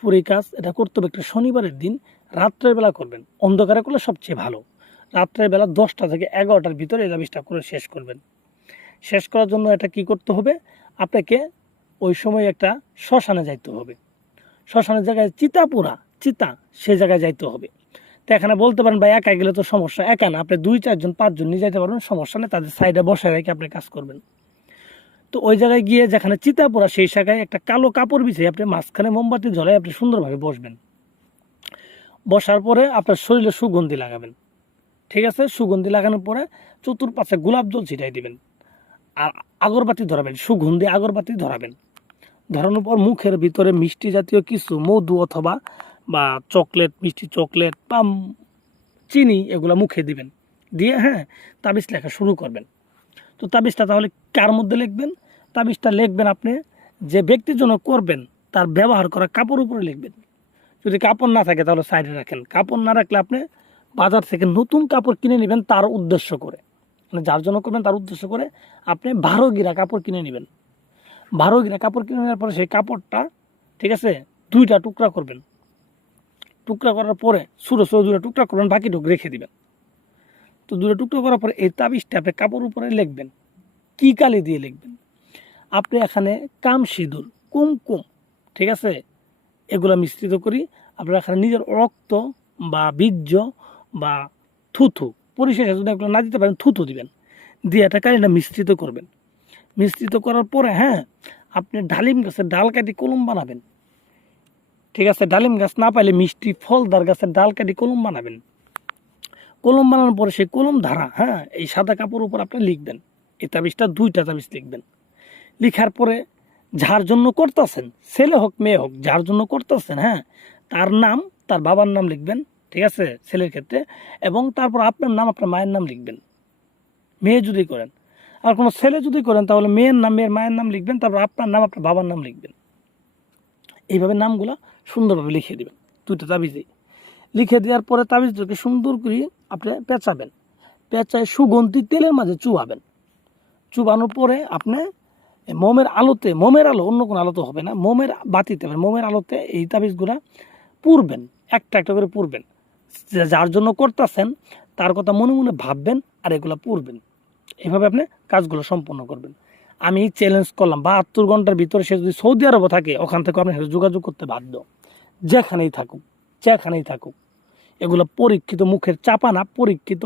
পুরী কাজ এটা করতে হবে একটা শনিবারের দিন রাত্রের বেলা করবেন, অন্ধকারে করলে সবচেয়ে ভালো। রাত্রের বেলা 10টা থেকে 11টার ভিতরে এই তাবিজটা করে শেষ করবেন। শেষ করার জন্য এটা কি করতে হবে, আপনাকে ওই সময় একটা শ্মশানে যাইতে হবে। শ্মশানের জায়গায় চিতা সে জায়গায় যাইতে হবে। তো এখানে বলতে পারেন ভাই একা গেলে তো সমস্যা, একা না, আপনি 2, 4 জন 5 জন নিয়ে যাইতে পারবেন, সমস্যা নেই, তাদের সাইডে বসায় রেখে আপনি কাজ করবেন। তো ওই জায়গায় গিয়ে যেখানে চিতা পোড়া সেই জায়গায় একটা কালো কাপড় বিছিয়ে আপনি মাঝখানে মোমবাতি জ্বলাই আপনি সুন্দরভাবে বসবেন। বসার পরে আপনার শরীরে সুগন্ধি লাগাবেন, ঠিক আছে? সুগন্ধি লাগানোর পরে চতুর্পাশে গোলাপ জল ছিটাই দিবেন, আর আগরবাতি ধরাবেন, সুগন্ধি আগরবাতি ধরাবেন। ধরানোর পর মুখের ভিতরে মিষ্টি জাতীয় কিছু মধু অথবা বা চকলেট, মিষ্টি চকলেট বা চিনি এগুলো মুখে দিবেন, দিয়ে তাবিজ লেখা শুরু করবেন। তো তাবিজটা তাহলে কার মধ্যে লিখবেন? তাবিজটা লিখবেন আপনি যে ব্যক্তির জন্য করবেন তার ব্যবহার করা কাপড় উপরে লিখবেন। যদি কাপড় না থাকে তাহলে সাইডে রাখেন, কাপড় না রাখলে আপনি বাজার থেকে নতুন কাপড় কিনে নেবেন তার উদ্দেশ্য করে, মানে যার জন্য করবেন তার উদ্দেশ্য করে আপনি 12 গিরা কাপড় কিনে নেবেন। 12 গিরা কাপড় কিনে নেওয়ার পরে সেই কাপড়টা, ঠিক আছে, 2টা টুকরা করবেন। টুকরা করার পরে ছোটো 2টা টুকরা করবেন, বাকিটুকু রেখে দিবেন। তো 2টা টুকরা করার পরে এই তাবিজটা আপনি কাপড় উপরে লিখবেন। কি কালি দিয়ে লিখবেন? আপনি এখানে কাম সিঁদুর, কুমকুম, ঠিক আছে, এগুলো মিশ্রিত করি আপনার এখানে নিজের রক্ত বা বীর্য বা থুথু, পরিশেষে যদি এগুলো না দিতে পারেন থুথু দিবেন, দিয়ে এটা কালিটা মিশ্রিত করবেন। মিশ্রিত করার পরে আপনি ডালিম গাছের ডাল কাটি কলম বানাবেন, ঠিক আছে? ডালিম গাছ না পাইলে মিষ্টি ফলদার গাছের ডাল কাটি কলম বানাবেন। কলম বানানোর পরে সেই কলম ধারা এই সাদা কাপড় উপর আপনি লিখবেন। এই তাবিজটা 2টা তাবিজ লিখবেন। লিখার পরে যার জন্য করতেছেন, ছেলে হোক মেয়ে হোক, যার জন্য করতেছেন তার নাম, তার বাবার নাম লিখবেন, ঠিক আছে, ছেলের ক্ষেত্রে, এবং তারপর আপনার নাম, আপনার মায়ের নাম লিখবেন মেয়ে যদি করেন। আর কোনো ছেলে যদি করেন তাহলে মেয়ের নাম, মেয়ের মায়ের নাম লিখবেন, তারপর আপনার নাম, আপনার বাবার নাম লিখবেন। এইভাবে নামগুলো সুন্দরভাবে লিখে দেবেন 2টা তাবিজেই। লিখে দেওয়ার পরে তাবিজটাকে সুন্দর করে আপনি পেঁচাবেন, পেঁচায় সুগন্ধি তেলের মাঝে চুবাবেন। চুবানোর পরে আপনি মোমের আলোতে, মোমের আলো, অন্য কোনো আলোতে হবে না, মোমের বাতিতে, মোমের আলোতে এই তাবিজগুলা পুরবেন, একটা একটা করে পুরবেন। যার জন্য করতেছেন তার কথা মনে মনে ভাববেন আর এগুলো পুরবেন। এভাবে আপনি কাজগুলো সম্পন্ন করবেন। আমি চ্যালেঞ্জ করলাম 72 ঘন্টার ভিতরে সে যদি সৌদি আরবে থাকে ওখান থেকে আপনি যোগাযোগ করতে বাধ্য, যেখানেই থাকুক। এগুলো পরীক্ষিত, মুখের চাপা না, পরীক্ষিত।